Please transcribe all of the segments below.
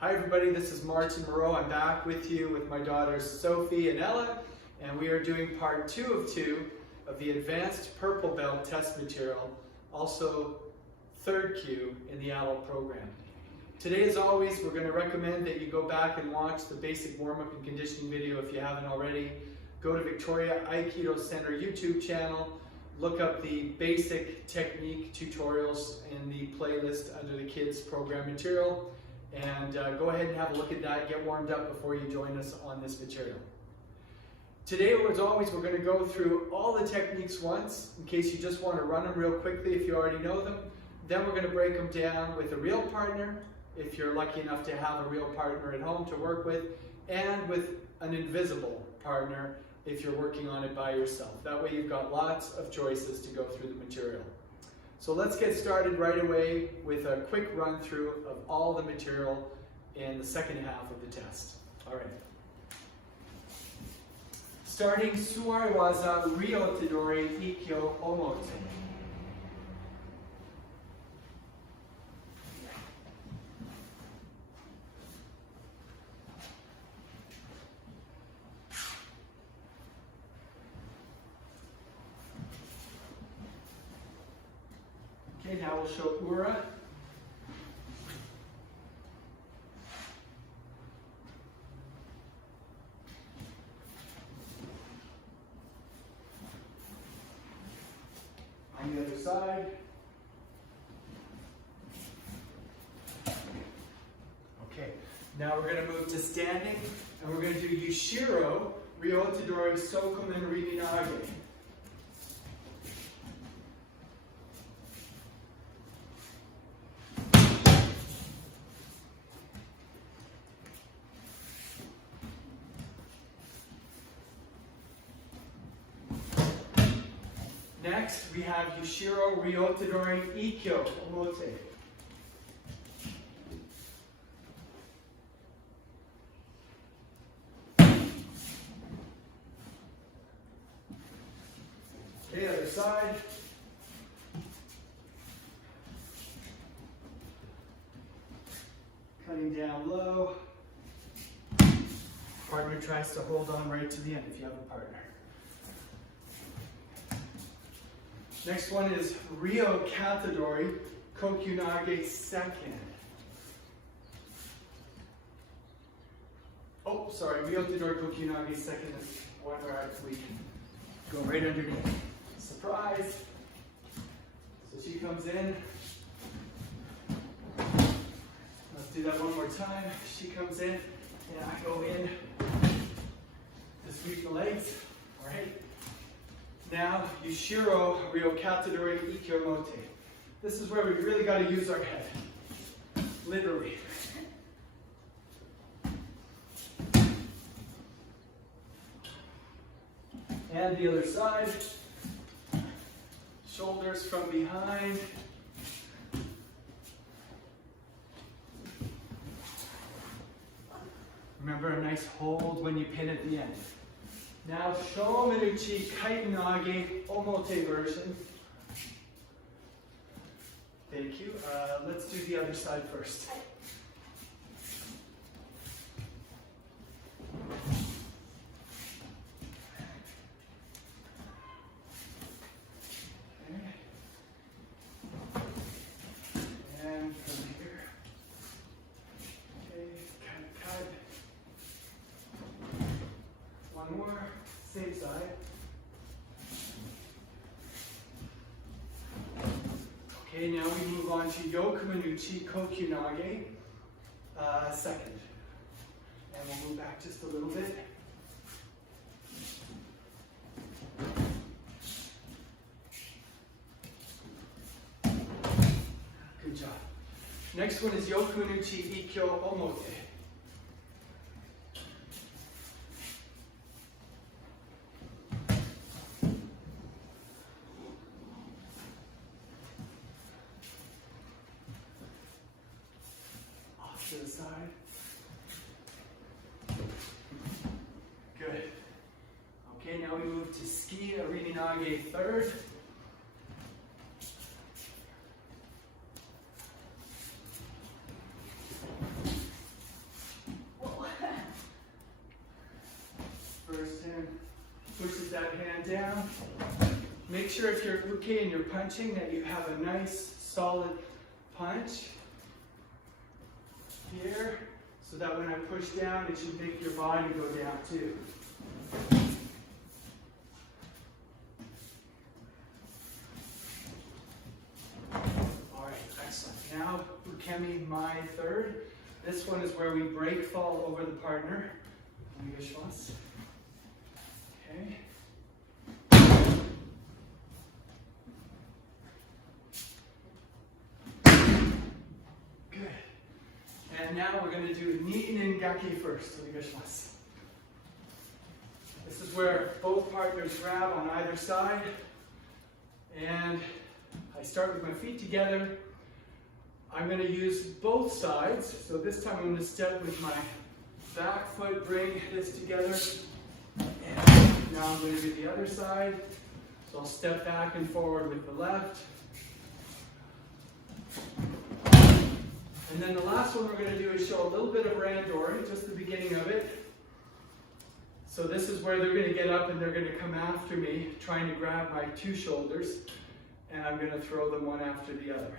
Hi everybody, this is Martin Moreau. I'm back with you with my daughters Sophie and Ella, and we are doing part 2 of 2 of the Advanced Purple Belt test material, also 3rd Q in the adult program. Today, as always, we're going to recommend that you go back and watch the basic warm-up and conditioning video if you haven't already. Go to Victoria Aikido Center YouTube channel, look up the basic technique tutorials in the playlist under the kids program material, and go ahead and have a look at that, get warmed up before you join us on this material. Today, as always, we're going to go through all the techniques once, in case you just want to run them real quickly if you already know them. Then we're going to break them down with a real partner, if you're lucky enough to have a real partner at home to work with, and with an invisible partner if you're working on it by yourself. That way you've got lots of choices to go through the material. So let's get started right away with a quick run through of all the material in the second half of the test. All right. Starting Suwari Waza Ryotidori Ikkyo Omote. Okay, now we'll show Ura. On the other side. Okay, now we're going to move to standing, and we're going to do Yushiro, Ryotidori, Sokumen, Riminage. Next, we have Yushiro Ryotidori Ikkyo Omote. Okay, other side. Cutting down low. Partner tries to hold on right to the end if you have a partner. Next one is Ryo Katadori Kokyunage second. Oh, sorry, Ryotidori Kokyunage second is one where we can go right underneath. Surprise! So she comes in. Let's do that one more time. She comes in, and I go in to sweep the legs. All right. Now, Yushiro Ryo Katadori Ikkyo Mote. This is where we really got to use our head. Literally. And the other side. Shoulders from behind. Remember a nice hold when you pin at the end. Now, Shomenuchi Kaitenage Omote version. Thank you. Let's do the other side first. Okay. And from here. Okay, cut. One more. Same side. Okay, now we move on to Yokomanuchi Kokyunage second. And we'll move back just a little bit. Good job. Next one is Yokomanuchi Ikkyo Omote. To the side. Good. Okay, now we move to Ski Riminage third. make sure if you're okay and you're punching that you have a nice solid punch here, so that when I push down, it should make your body go down too. All right, excellent. Now, ukemi my third. This one is where we break fall over the partner. Okay. Good. And now we're going to do ni gaki first. This is where both partners grab on either side. And I start with my feet together. I'm going to use both sides. So this time I'm going to step with my back foot, bring this together. And now I'm going to do the other side. So I'll step back and forward with the left. And then the last one we're going to do is show a little bit of randori, just the beginning of it. So this is where they're going to get up and they're going to come after me, trying to grab my two shoulders. And I'm going to throw them one after the other.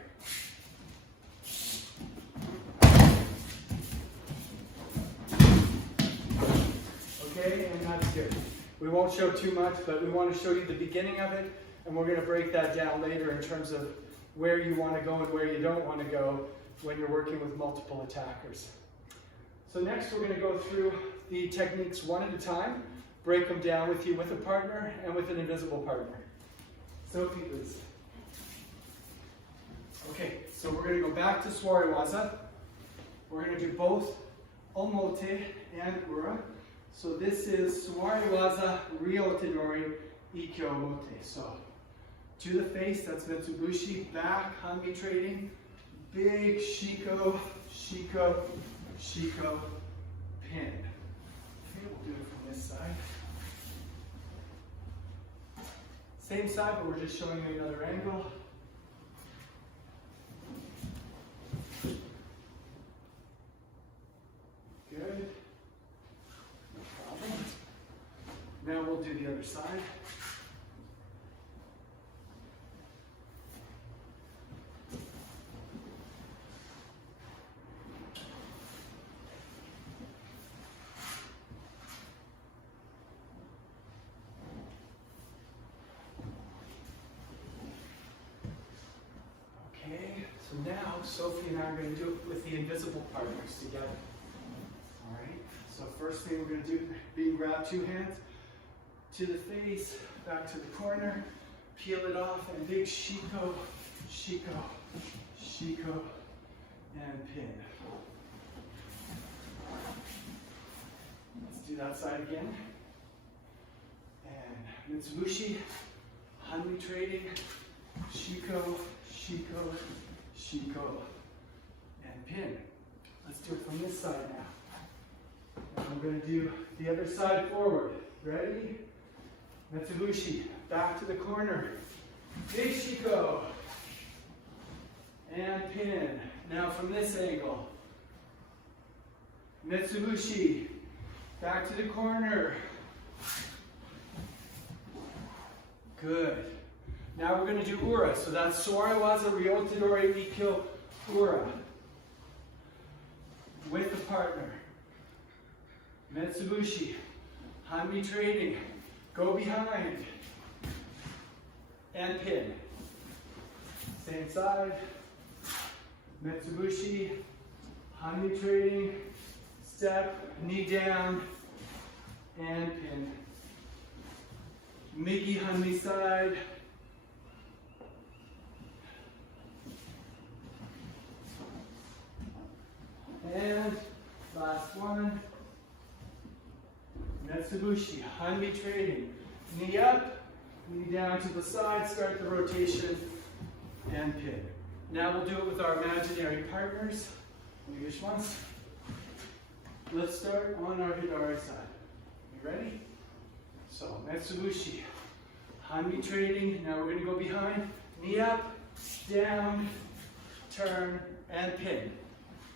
Okay, and that's good. We won't show too much, but we want to show you the beginning of it, and we're going to break that down later in terms of where you want to go and where you don't want to go when you're working with multiple attackers. So next we're going to go through the techniques one at a time, break them down with you with a partner and with an invisible partner. Sophie, please. Okay, so we're going to go back to Swariwaza. We're going to do both Omote and Ura. So this is Swariwaza Ryotedori Ikkyo Omote. So to the face, that's Metsubushi, back, Hanmi trading, big Shiko, Shiko, Shiko, pin. Okay, we'll do it from this side. Same side, but we're just showing you another angle. Good. No problem. Now we'll do the other side. Okay, so now Sophie and I are going to do it with the invisible partners together. All right, so first thing we're going to do, being grab two hands to the face, back to the corner, peel it off, and big Shiko, Shiko, Shiko, and pin. Let's do that side again. And Mitsubushi, Hanmi trading, Shiko, Shiko, Shiko, and pin. Let's do it from this side now. And I'm going to do the other side forward. Ready? Metsubushi, back to the corner. Big Shiko. And pin. Now from this angle. Metsubushi, back to the corner. Good. Now we're going to do Ura. So that's Swariwaza Ryotedori Ikkyo Ura. With the partner. Metsubushi, Hanmi trading, go behind, and pin. Same side. Metsubushi, Hanmi trading, step, knee down, and pin. Migi Hanmi side. And last one. Metsubushi, Hanmi trading. Knee up, knee down to the side, start the rotation, and pin. Now we'll do it with our imaginary partners. Let's start on our Hidari side. You ready? So, Metsubushi, Hanmi trading. Now we're going to go behind. Knee up, down, turn, and pin.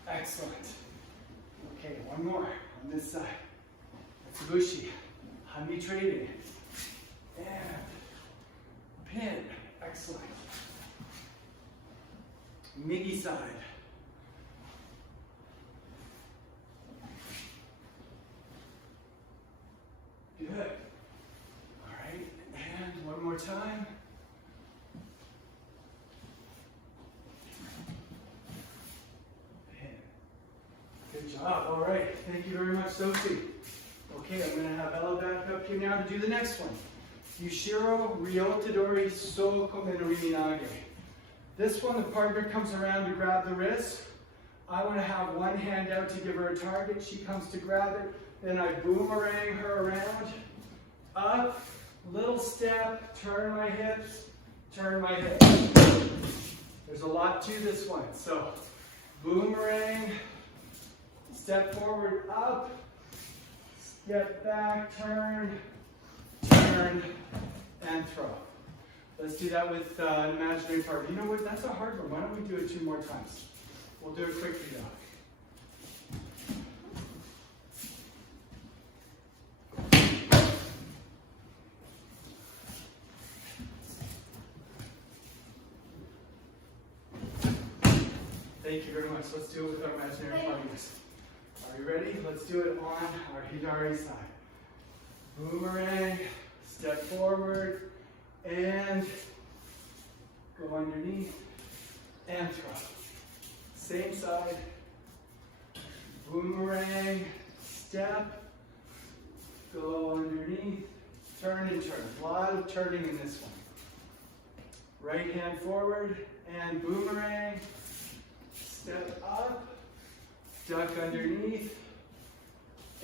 Excellent. Okay, one more on this side. Metsubushi, Hanmi trading, and pin. Excellent. Migi side. Good. All right, and one more time. Pin. Good job. All right, thank you very much, Sophie. Okay, I'm going to have Ella back up here now to do the next one. Yushiro Ryotadori Soko Minori Minage. This one, the partner comes around to grab the wrist. I want to have one hand out to give her a target. She comes to grab it. Then I boomerang her around. Up, little step, turn my hips, turn my hips. There's a lot to this one. So, boomerang, step forward, up, step back, turn, turn, and throw. Let's do that with an imaginary partner. You know what? That's a hard one. Why don't we do it 2 more times? We'll do it quickly though. Thank you very much. Let's do it with our imaginary partners. Are you ready? Let's do it on our Hidari side. Boomerang, step forward, and go underneath, and throw. Same side. Boomerang, step, go underneath, turn and turn. A lot of turning in this one. Right hand forward, and boomerang, step up, duck underneath,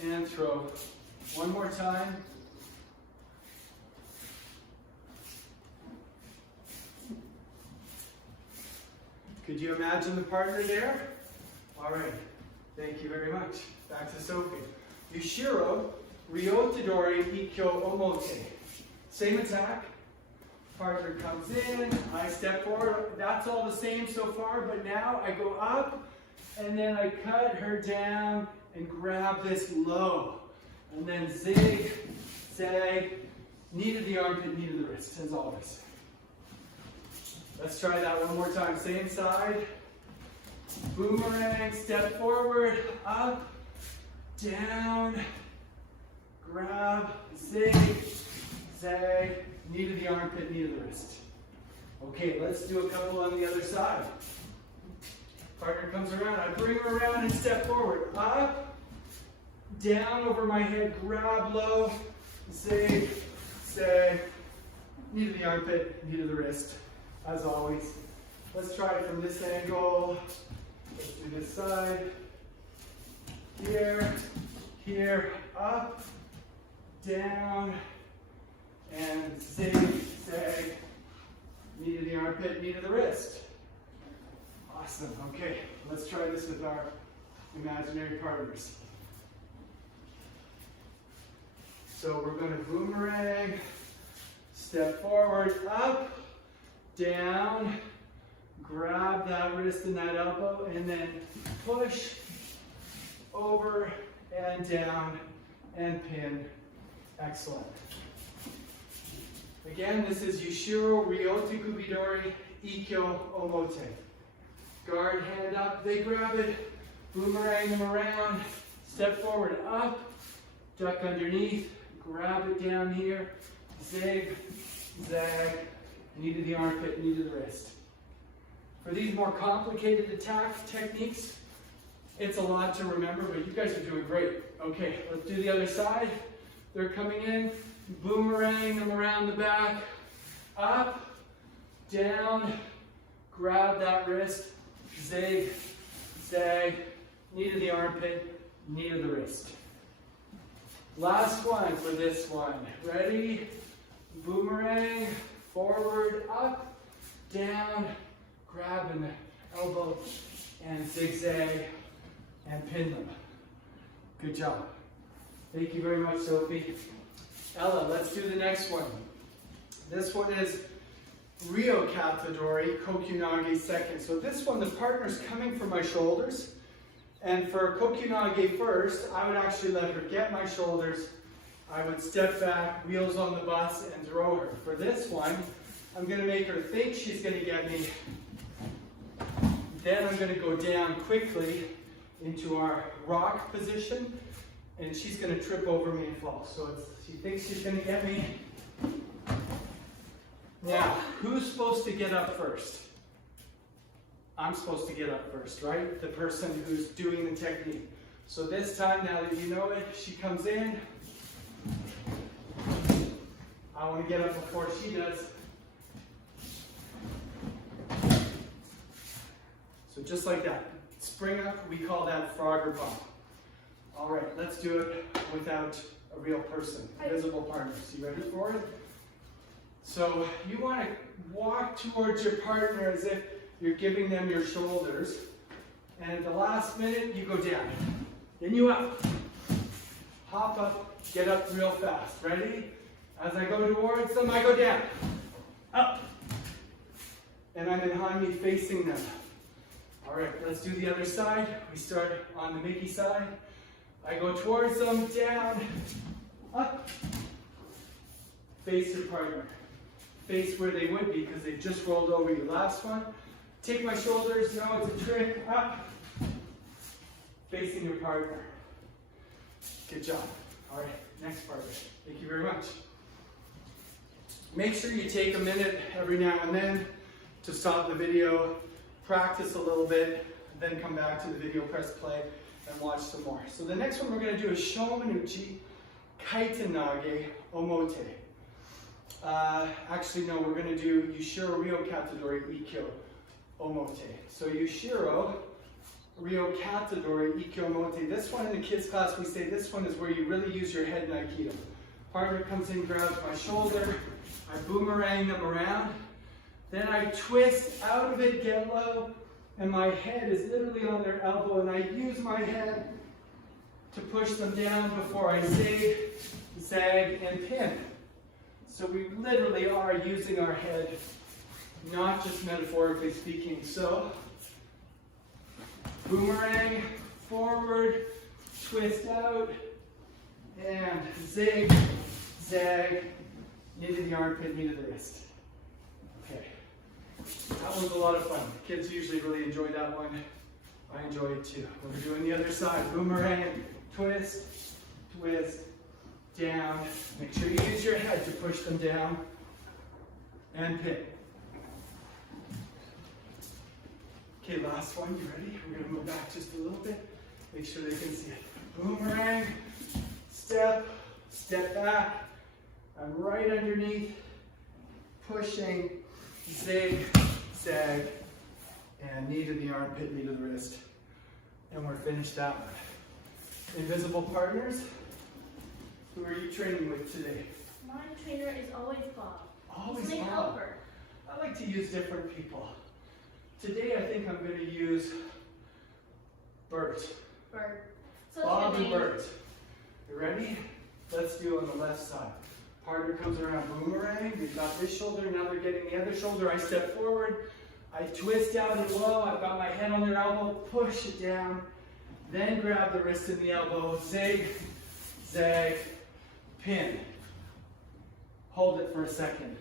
and throw. One more time. Could you imagine the partner there? All right, thank you very much. Back to Sophie. Yushiro Ryotadori Ikkyo Omote. Same attack. Partner comes in, I step forward. That's all the same so far, but now I go up, and then I cut her down and grab this low. And then zig, zag, knee to the armpit, knee to the wrist, as always. Let's try that one more time. Same side. Boomerang, step forward, up, down, grab, zig, zag, knee to the armpit, knee to the wrist. Okay, let's do a couple on the other side. Partner comes around, I bring her around and step forward. Up, down over my head, grab low, zig, zag, knee to the armpit, knee to the wrist. As always. Let's try it from this angle. Let's do this side. Here, here, up, down, and zig, zag, knee to the armpit, knee to the wrist. Awesome. Okay, let's try this with our imaginary partners. So we're going to boomerang, step forward, up, down, grab that wrist and that elbow, and then push over and down and pin. Excellent. Again, this is Yushiro Ryoti Kubidori Ikkyo Omote. Guard hand up, they grab it, boomerang them around, step forward, up, duck underneath, grab it down here, zig, zag, knee to the armpit, knee to the wrist. For these more complicated attack techniques, it's a lot to remember, but you guys are doing great. Okay, let's do the other side. They're coming in, boomerang them around the back, up, down, grab that wrist, zig, zag, knee to the armpit, knee to the wrist. Last one for this one. Ready? Boomerang, forward, up, down, grabbing the elbow, and zigzag, and pin them. Good job. Thank you very much, Sophie. Ella, let's do the next one. This one is Ryo Katadori Kokyunage second. So this one, the partner's coming for my shoulders. And for Kokyunage first, I would actually let her get my shoulders. I would step back, wheels on the bus, and throw her. For this one, I'm going to make her think she's going to get me. Then I'm going to go down quickly into our rock position, and she's going to trip over me and fall. So she thinks she's going to get me. Now, who's supposed to get up first? I'm supposed to get up first, right? The person who's doing the technique. So this time, now that you know it, she comes in. I want to get up before she does. So just like that. Spring up, we call that Frogger bump. All right, let's do it without a real person, visible partners. You ready for it? So you want to walk towards your partner as if you're giving them your shoulders. And at the last minute, you go down. Then you up. Hop up, get up real fast. Ready? As I go towards them, I go down. Up. And I'm behind me facing them. All right, let's do the other side. We start on the Mickey side. I go towards them, down, up. Face your partner. Face where they would be because they've just rolled over you. Last one. Take my shoulders, no, it's a trick, up. Facing your partner. Good job. All right, next partner. Thank you very much. Make sure you take a minute every now and then to stop the video, practice a little bit, then come back to the video, press play, and watch some more. So the next one we're going to do is Shomanuchi Kaitenage Omote. Actually, no, we're going to do Yushiro Ryo Katadori Ikkyo Omote. So Yushiro Ryo Katadori Ikkyo Omote. This one in the kids class, we say this one is where you really use your head in Aikido. Partner comes in, grabs my shoulder, I boomerang them around, then I twist out of it, get low, and my head is literally on their elbow, and I use my head to push them down before I zig, zag, and pin. So we literally are using our head, not just metaphorically speaking. So, boomerang, forward, twist out, and zig, zag, knee to the armpit, knee to the wrist. Okay. That one's a lot of fun. Kids usually really enjoy that one. I enjoy it too. We're doing the other side. Boomerang, twist, twist, down. Make sure you use your head to push them down. And pin. Okay, last one. You ready? We're going to move back just a little bit. Make sure they can see it. Boomerang, step, step back. I'm right underneath, pushing, zig, zag, and knee to the armpit, knee to the wrist. And we're finished that one. Invisible partners, who are you training with today? My trainer is always Bob. Always He's my Bob. helper. I like to use different people. Today I think I'm going to use Bert. Bird. So Bob and Bert. You ready? Let's do on the left side. Partner comes around, boomerang. We've got this shoulder, now they're getting the other shoulder. I step forward, I twist down and low. I've got my head on their elbow, push it down. Then grab the wrist and the elbow, zig, zag, pin. Hold it for a second.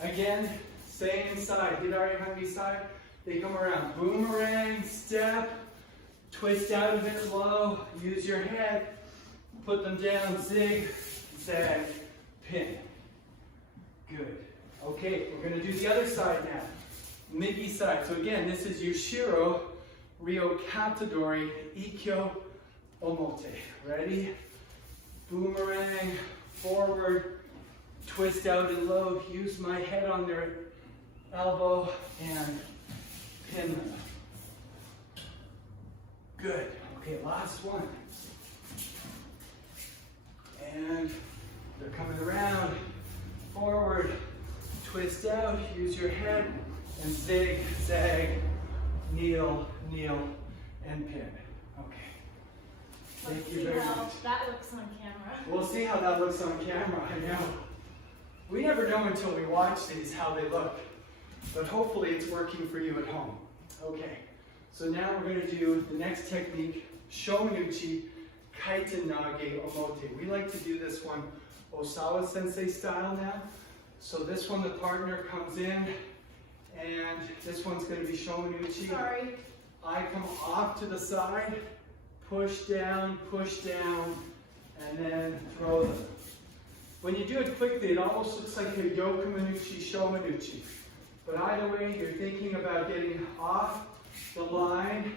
Again, same side, Hidari Hangi side. They come around, boomerang, step, twist out of it low, use your head, put them down, zig, zag, pin. Good. Okay, we're going to do the other side now. Migi side. So again, this is Yushiro Ryo Katadori Ikkyo Omote. Ready? Boomerang, forward, twist out and low, use my head on their elbow and pin them. Good. Okay, last one. And they're coming around, forward, twist out, use your head, and zig, zag, kneel, kneel, and pin. Okay. Thank you very much. That looks on camera. We'll see how that looks on camera, I know. We never know until we watch these how they look, but hopefully it's working for you at home. Okay, so now we're going to do the next technique, Shomanuchi Kaitenage Omote. We like to do this one Moreau Sensei style now. So this one, the partner comes in, and this one's going to be Shomanuchi. Sorry. I come off to the side, push down, and then throw them. When you do it quickly, it almost looks like a Yokomanuchi, Shomanuchi. But either way, you're thinking about getting off the line,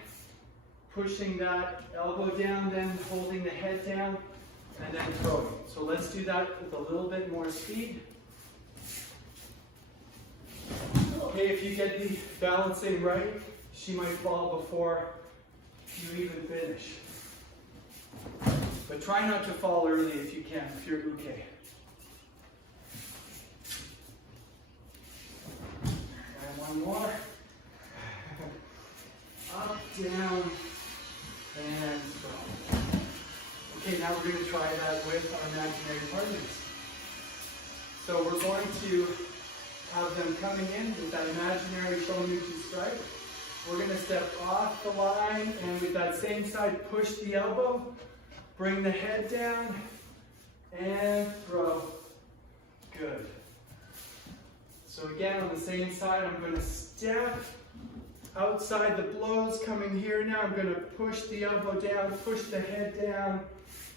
pushing that elbow down, then holding the head down, and then throwing. So let's do that with a little bit more speed. Okay, if you get the balancing right, she might fall before you even finish. But try not to fall early if you can, if you're okay. And one more. Up, down, and throw. Okay, now we're going to try that with our imaginary partners. So we're going to have them coming in with that imaginary Shomanuchi strike. We're going to step off the line, and with that same side, push the elbow, bring the head down, and throw. Good. So again, on the same side, I'm going to step outside the blows, coming here now. I'm going to push the elbow down, push the head down,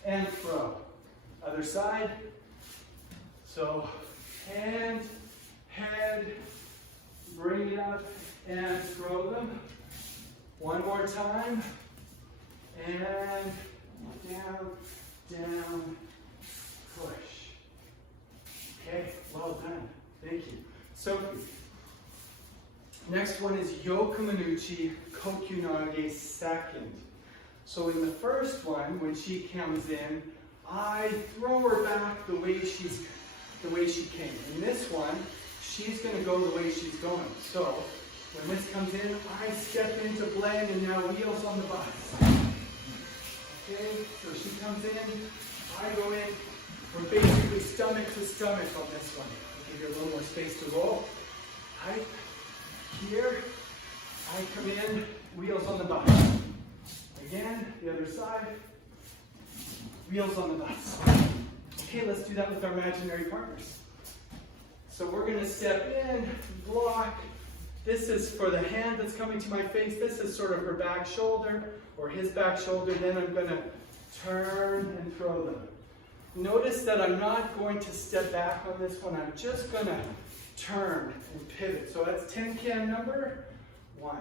and throw. Other side. So hand, head, bring it up, and throw them. One more time. And down, down, push. Okay, well done. Thank you. Sophie. Next one is Yokomanuchi Kokyunage second. So in the first one, when she comes in, I throw her back the way she came. In this one, she's going to go the way she's going. So when this comes in, I step into blend, and now wheels on the bus. Okay, so she comes in, I go in. We're basically stomach to stomach on this one. I'll give you a little more space to roll. Here, I come in, wheels on the bus. Again, the other side, wheels on the bus. Okay, let's do that with our imaginary partners. So we're going to step in, block. This is for the hand that's coming to my face. This is sort of her back shoulder or his back shoulder. Then I'm going to turn and throw them. Notice that I'm not going to step back on this one. I'm just going to turn and pivot. So that's ten-can number 1.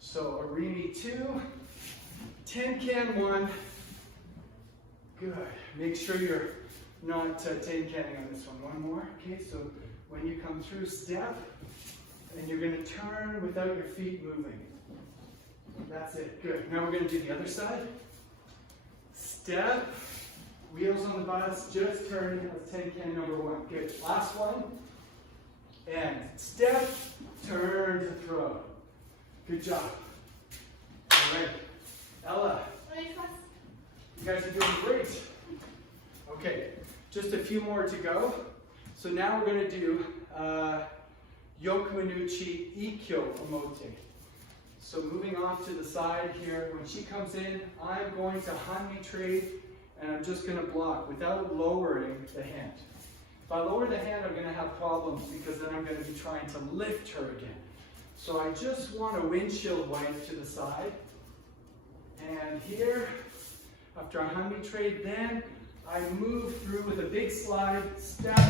So Arimi 2, ten-can 1. Good. Make sure you're not ten-canning on this one. One more. Okay, so when you come through, step, and you're going to turn without your feet moving. That's it. Good. Now we're going to do the other side. Step, wheels on the bus, just turning. That's ten-can number 1. Good. Last one. And step, turn to throw. Good job. All right. Ella, you guys are doing great. Okay, just a few more to go. So now we're going to do Yokomanuchi Ikkyo Omote. So moving off to the side here, when she comes in, I'm going to Hanmi trade, and I'm just going to block without lowering the hand. If I lower the hand, I'm going to have problems because then I'm going to be trying to lift her again. So I just want a windshield wipe to the side. And here, after a Hanmi trade, then I move through with a big slide, step,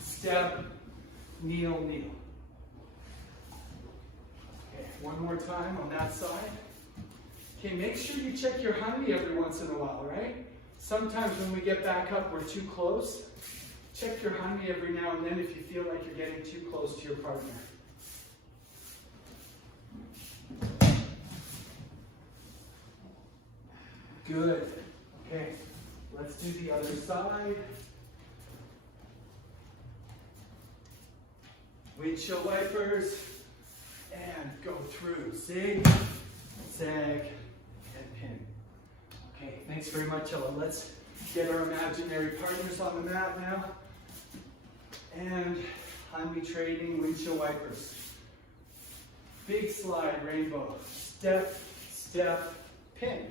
step, kneel, kneel. Okay, one more time on that side. Okay, make sure you check your Hanmi every once in a while, right? Sometimes when we get back up, we're too close. Check your Hanmi every now and then if you feel like you're getting too close to your partner. Good. Okay, let's do the other side. Windshield wipers, and go through. Zig, zag, and pin. Okay, thanks very much, Ella. Let's get our imaginary partners on the mat now. And Hanmi trading windshield wipers. Big slide, rainbow. Step, step, pin.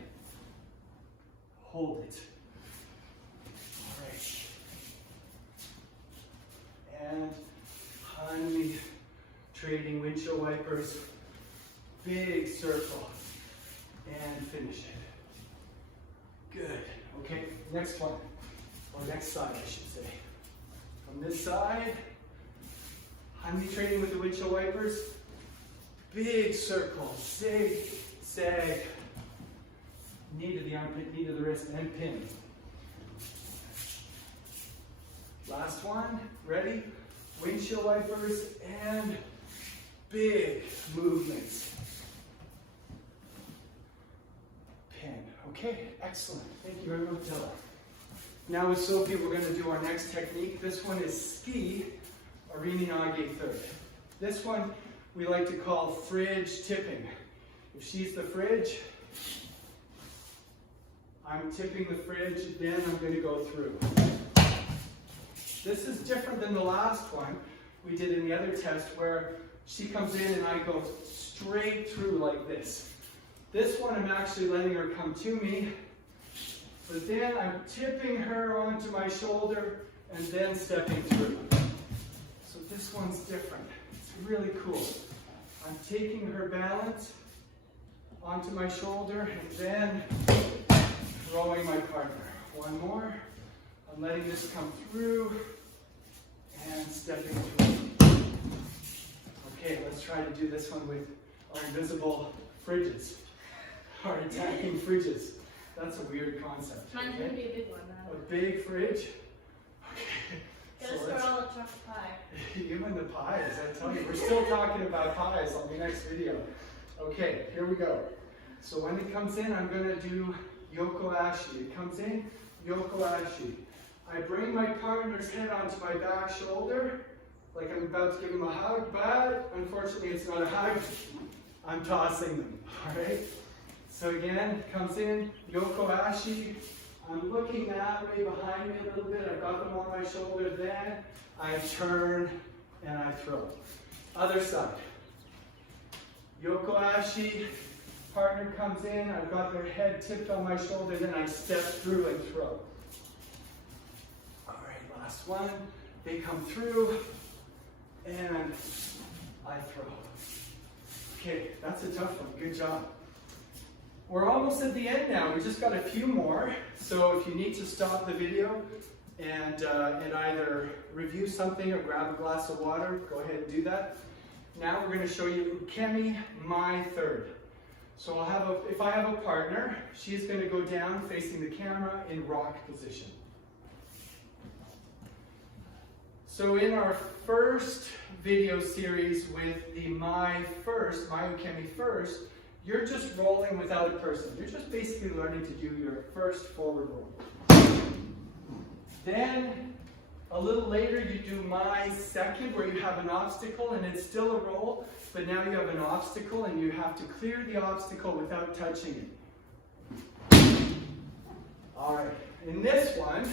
Hold it. All right. And wipers, big circle, and finish it. Good. Okay, next one, or next side, I should say. From this side, I'm training with the windshield wipers. Big circle, zig, sag, knee to the armpit, knee to the wrist, and pin. Last one, ready? Windshield wipers and big movements. Pin. Okay, excellent. Thank you very much, Ella. Now with Sophie, we're going to do our next technique. This one is ski, arini nage third. This one we like to call fridge tipping. If she's the fridge, I'm tipping the fridge, then I'm going to go through. This is different than the last one we did in the other test where she comes in and I go straight through like this. This one I'm actually letting her come to me, but then I'm tipping her onto my shoulder and then stepping through. So this one's different. It's really cool. I'm taking her balance onto my shoulder and then throwing my partner. One more. I'm letting this come through and stepping through. Okay, let's try to do this one with our invisible fridges. Our attacking fridges. That's a weird concept. Mine's okay? gonna be a big one now. A big fridge. Okay. Gotta So start all the chocolate pie. you and the pies, I tell you. We're still talking about pies on the next video. Okay, here we go. So when it comes in, I'm going to do yoko ashi. It comes in, yoko ashi. I bring my partner's head onto my back shoulder, like I'm about to give him a hug, but unfortunately it's not a hug. I'm tossing them, all right? So again, comes in, yoko ashi. I'm looking that way behind me a little bit. I've got them on my shoulder. Then I turn and I throw. Other side. Yoko ashi. Partner comes in. I've got their head tipped on my shoulder. Then I step through and throw. All right, last one. They come through and I throw. Okay, that's a tough one. Good job. We're almost at the end now. We just got a few more. So if you need to stop the video and either review something or grab a glass of water, go ahead and do that. Now we're going to show you ukemi, my third. So if I have a partner, she's going to go down facing the camera in rock position. So in our first video series with the my ukemi first, you're just rolling without a person. You're just basically learning to do your first forward roll. Then, a little later, you do my second, where you have an obstacle, and it's still a roll, but now you have an obstacle, and you have to clear the obstacle without touching it. All right, in this one,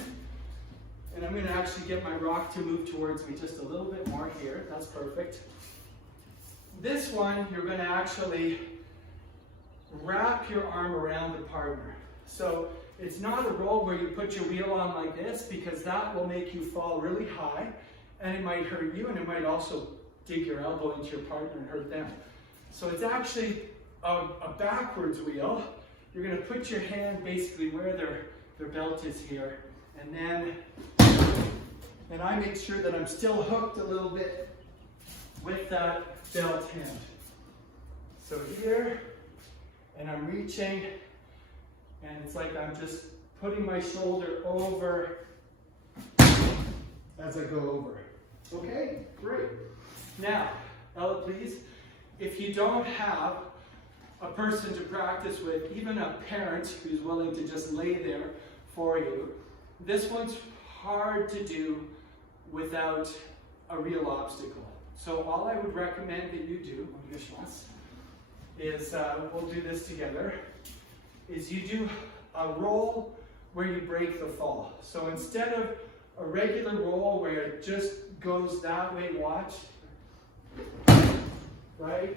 and I'm going to actually get my rock to move towards me just a little bit more here. That's perfect. This one, you're going to actually wrap your arm around the partner. So it's not a roll where you put your wheel on like this, because that will make you fall really high and it might hurt you, and it might also dig your elbow into your partner and hurt them. So it's actually a backwards wheel. You're going to put your hand basically where their belt is here, and then I make sure that I'm still hooked a little bit with that belt hand. So here, and I'm reaching, and it's like I'm just putting my shoulder over as I go over. Okay, great. Now, Ella, please, if you don't have a person to practice with, even a parent who's willing to just lay there for you, this one's hard to do without a real obstacle. So all I would recommend that you do, is we'll do this together, is you do a roll where you break the fall. So instead of a regular roll where it just goes that way, watch, right?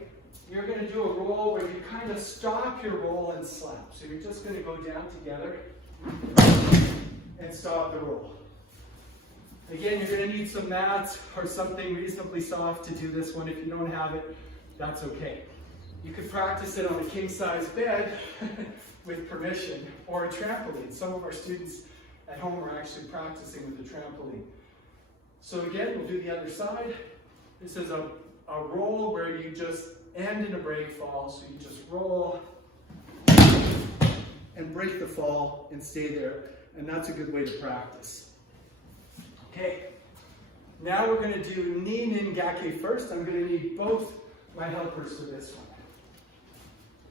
You're going to do a roll where you kind of stop your roll and slap. So you're just going to go down together and stop the roll. Again, you're going to need some mats or something reasonably soft to do this one. If you don't have it, that's okay. You could practice it on a king-size bed with permission, or a trampoline. Some of our students at home are actually practicing with a trampoline. So again, we'll do the other side. This is a roll where you just end in a break fall. So you just roll and break the fall and stay there. And that's a good way to practice. Okay, now we're going to do ni nin gake first. I'm going to need both my helpers for this one.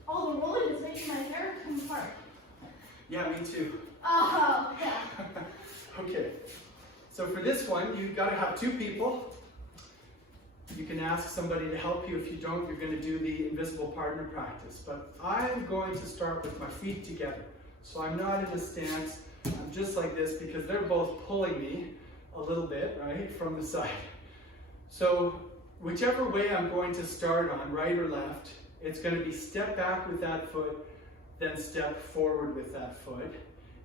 Oh, the rolling is making my hair come apart. Yeah, me too. Oh, yeah. Okay, so for this one, you've got to have two people. You can ask somebody to help you. If you don't, you're going to do the invisible partner practice. But I'm going to start with my feet together. So I'm not in a stance. I'm just like this because they're both pulling me a little bit, right, from the side. So whichever way I'm going to start on, right or left, it's going to be step back with that foot, then step forward with that foot.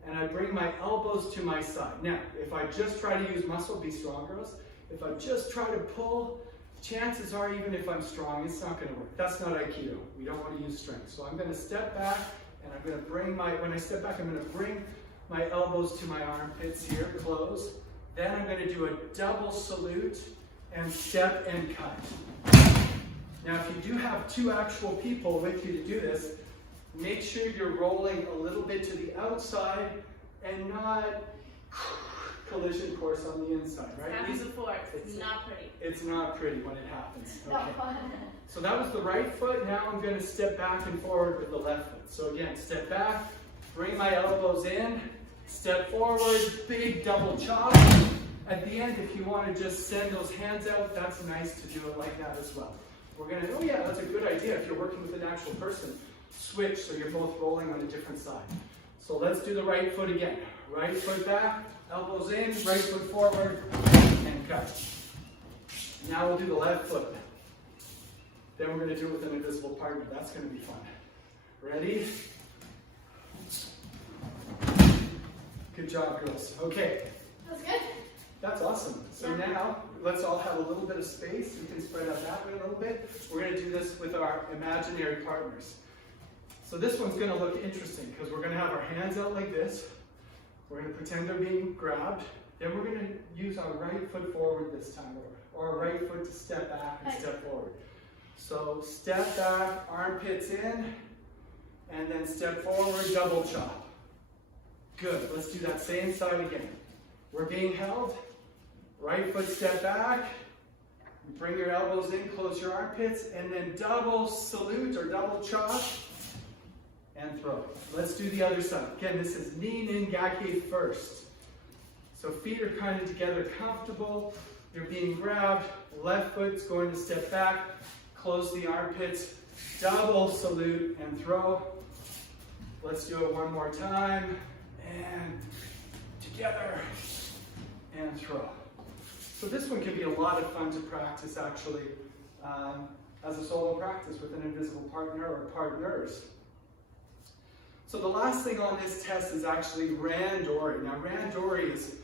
And I bring my elbows to my side. Now, if I just try to use muscle, be strong, girls. If I just try to pull, chances are, even if I'm strong, it's not going to work. That's not Aikido. We don't want to use strength. So I'm going to step back, and I'm going to bring when I step back, I'm going to bring my elbows to my armpits here, close. Then I'm going to do a double salute and step and cut. Now, if you do have two actual people with you to do this, make sure you're rolling a little bit to the outside and not collision course on the inside, right? Happens before. It's not pretty. It's not pretty when it happens. No. Okay. So that was the right foot. Now I'm going to step back and forward with the left foot. So again, step back, bring my elbows in, step forward, big double chop. At the end, if you want to just send those hands out, that's nice to do it like that as well. We're going to, oh yeah, that's a good idea. If you're working with an actual person, switch so you're both rolling on a different side. So let's do the right foot again. Right foot back, elbows in, right foot forward, and cut. Now we'll do the left foot. Then we're going to do it with an invisible partner. That's going to be fun. Ready? Good job, girls. Okay. That's good. That's awesome. So now, let's all have a little bit of space. You can spread out that way a little bit. We're going to do this with our imaginary partners. So this one's going to look interesting because we're going to have our hands out like this. We're going to pretend they're being grabbed. Then we're going to use our right foot forward this time, or our right foot to step back and step forward. So step back, armpits in, and then step forward, double chop. Good. Let's do that same side again. We're being held. Right foot step back. Bring your elbows in, close your armpits, and then double salute or double chop and throw. Let's do the other side. Again, this is ni nin gake first. So feet are kind of together, comfortable. You're being grabbed. Left foot's going to step back, close the armpits, double salute and throw. Let's do it one more time. And together and throw. So this one can be a lot of fun to practice actually as a solo practice with an invisible partner or partners. So the last thing on this test is actually randori. Now randori is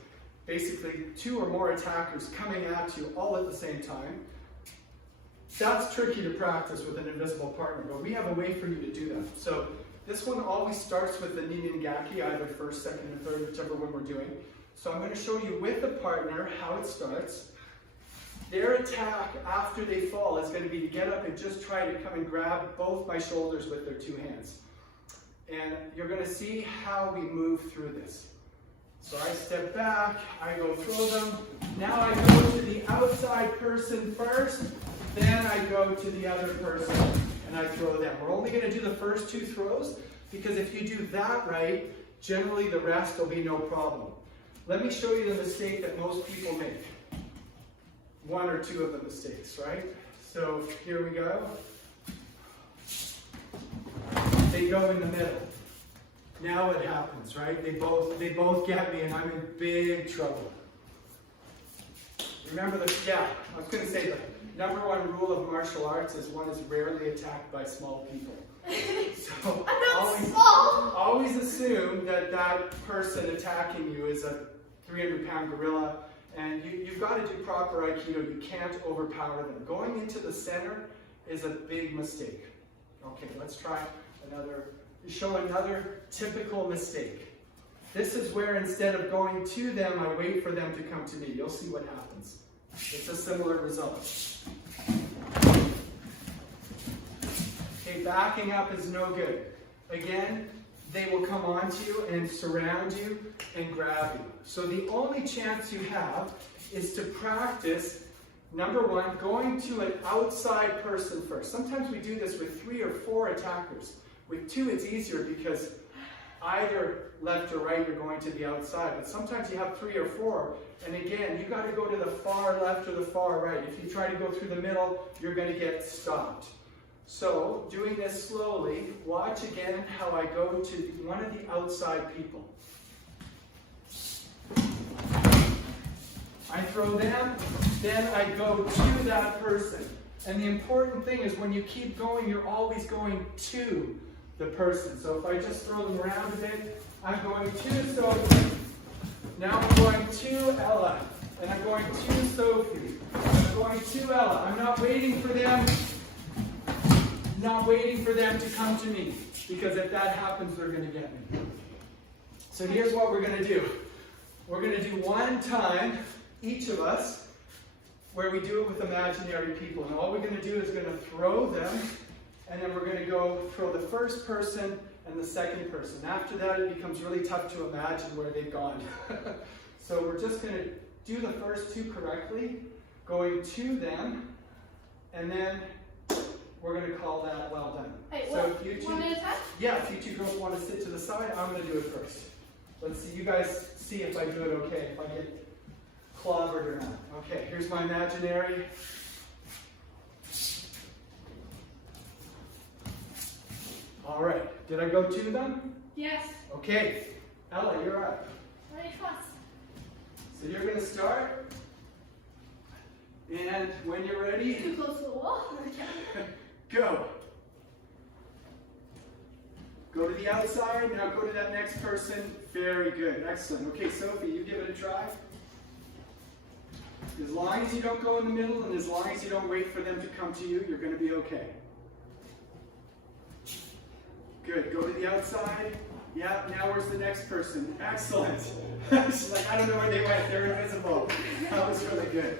basically two or more attackers coming at you all at the same time. That's tricky to practice with an invisible partner, but we have a way for you to do that. So this one always starts with the ni nin gake, either first, second, or third, whichever one we're doing. So I'm going to show you with the partner how it starts. Their attack after they fall is going to be to get up and just try to come and grab both my shoulders with their two hands. And you're going to see how we move through this. So I step back, I go throw them. Now I go to the outside person first, then I go to the other person and I throw them. We're only going to do the first two throws because if you do that right, generally the rest will be no problem. Let me show you the mistake that most people make. One or two of the mistakes, right? So here we go. They go in the middle. Now what happens, right? They both get me and I'm in big trouble. Remember I was going to say the number one rule of martial arts is one is rarely attacked by small people. So always assume that that person attacking you is a 300-pound gorilla, and you've got to do proper Aikido. You can't overpower them. Going into the center is a big mistake. Okay, let's try show another typical mistake. This is where instead of going to them, I wait for them to come to me. You'll see what happens. It's a similar result. Okay, backing up is no good. Again, they will come onto you and surround you and grab you. So the only chance you have is to practice, number one, going to an outside person first. Sometimes we do this with 3 or 4 attackers. With 2, it's easier because either left or right, you're going to the outside. But sometimes you have 3 or 4. And again, you got to go to the far left or the far right. If you try to go through the middle, you're going to get stopped. So, doing this slowly, watch again how I go to one of the outside people. I throw them, then I go to that person. And the important thing is when you keep going, you're always going to the person. So if I just throw them around a bit, I'm going to Sophie. Now I'm going to Ella. And I'm going to Sophie. I'm going to Ella. I'm not waiting for them. Not waiting for them to come to me. Because if that happens, they're going to get me. So here's what we're going to do. We're going to do one time, each of us, where we do it with imaginary people. And all we're going to do is going to throw them, and then we're going to go throw the first person and the second person. After that, it becomes really tough to imagine where they've gone. So we're just going to do the first 2 correctly, going to them, and then we're going to call that well done. Hey, so well, if you 2, one at a time? yeah, if you 2 girls want to sit to the side, I'm going to do it first. Let's see, you guys see if I do it okay, if I get clobbered or not. Okay, here's my imaginary. All right, did I go to them? Yes. Okay, Ella, you're up. Ready, cross. So you're going to start, and when you're ready, Too close to the wall? go. Go to the outside, now go to that next person. Very good, excellent. Okay, Sophie, you give it a try. As long as you don't go in the middle and as long as you don't wait for them to come to you, you're going to be okay. Good, go to the outside. Yeah, now where's the next person? Excellent. She's like, I don't know where they went, they're invisible. That was really good.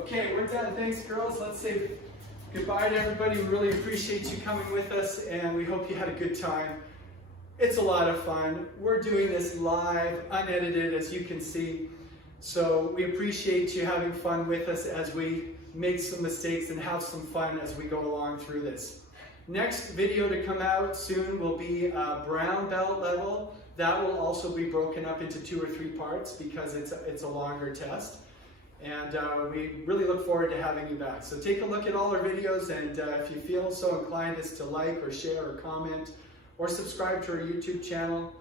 Okay, we're done. Thanks, girls. Let's say goodbye to everybody. We really appreciate you coming with us, and we hope you had a good time. It's a lot of fun. We're doing this live, unedited, as you can see. So we appreciate you having fun with us as we make some mistakes and have some fun as we go along through this. Next video to come out soon will be brown belt level. That will also be broken up into 2 or 3 parts because it's a longer test. And we really look forward to having you back. So take a look at all our videos, and if you feel so inclined as to like or share or comment or subscribe to our YouTube channel,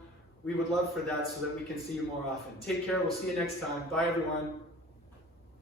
we would love for that so that we can see you more often. Take care. We'll see you next time. Bye, everyone.